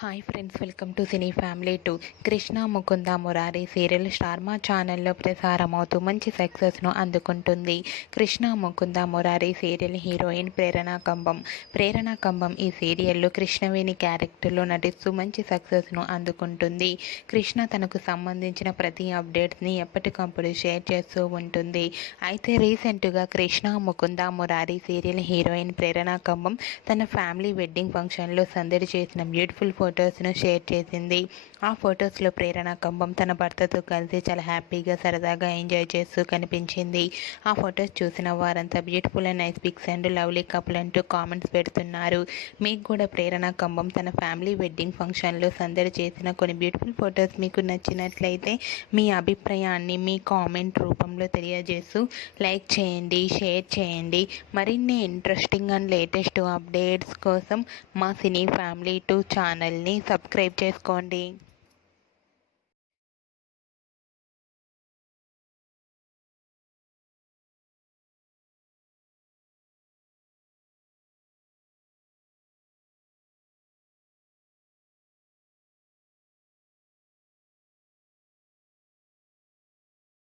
Hi friends, welcome to cine family 2. Krishna Mukunda Murari serial star మా ఛానల్లో ప్రసారమవుతూ మంచి సక్సెస్ను అందుకుంటుంది. కృష్ణ ముకుంద మురారి సీరియల్ హీరోయిన్ ప్రేరణ కంబం ఈ సీరియల్లో కృష్ణవేణి క్యారెక్టర్లో నటిస్తూ మంచి సక్సెస్ను అందుకుంటుంది. కృష్ణ తనకు సంబంధించిన ప్రతి అప్డేట్స్ని ఎప్పటికప్పుడు షేర్ చేస్తూ ఉంటుంది. అయితే రీసెంట్గా కృష్ణ ముకుంద మురారి సీరియల్ హీరోయిన్ ప్రేరణ కంబం తన ఫ్యామిలీ వెడ్డింగ్ ఫంక్షన్లో సందడి చేసిన బ్యూటిఫుల్ ఫొటోస్ను షేర్ చేసింది. ఆ ఫొటోస్లో ప్రేరణ కంబం తన భర్తతో కలిసి చాలా హ్యాపీగా సరదాగా ఎంజాయ్ చేస్తూ కనిపించింది. ఆ ఫొటోస్ చూసిన వారంతా beautiful and nice pics and lovely couple అంటూ కామెంట్స్ పెడుతున్నారు. మీకు కూడా ప్రేరణ కంబం తన ఫ్యామిలీ వెడ్డింగ్ ఫంక్షన్లో సందడి చేసిన కొన్ని బ్యూటిఫుల్ ఫొటోస్ మీకు నచ్చినట్లయితే మీ అభిప్రాయాన్ని మీ కామెంట్ రూపంలో తెలియజేస్తూ లైక్ చేయండి, షేర్ చేయండి. మరిన్ని ఇంట్రెస్టింగ్ అండ్ లేటెస్ట్ అప్డేట్స్ కోసం మా సినీ ఫ్యామిలీ 2 ఛానల్ని సబ్స్క్రైబ్ చేసుకోండి.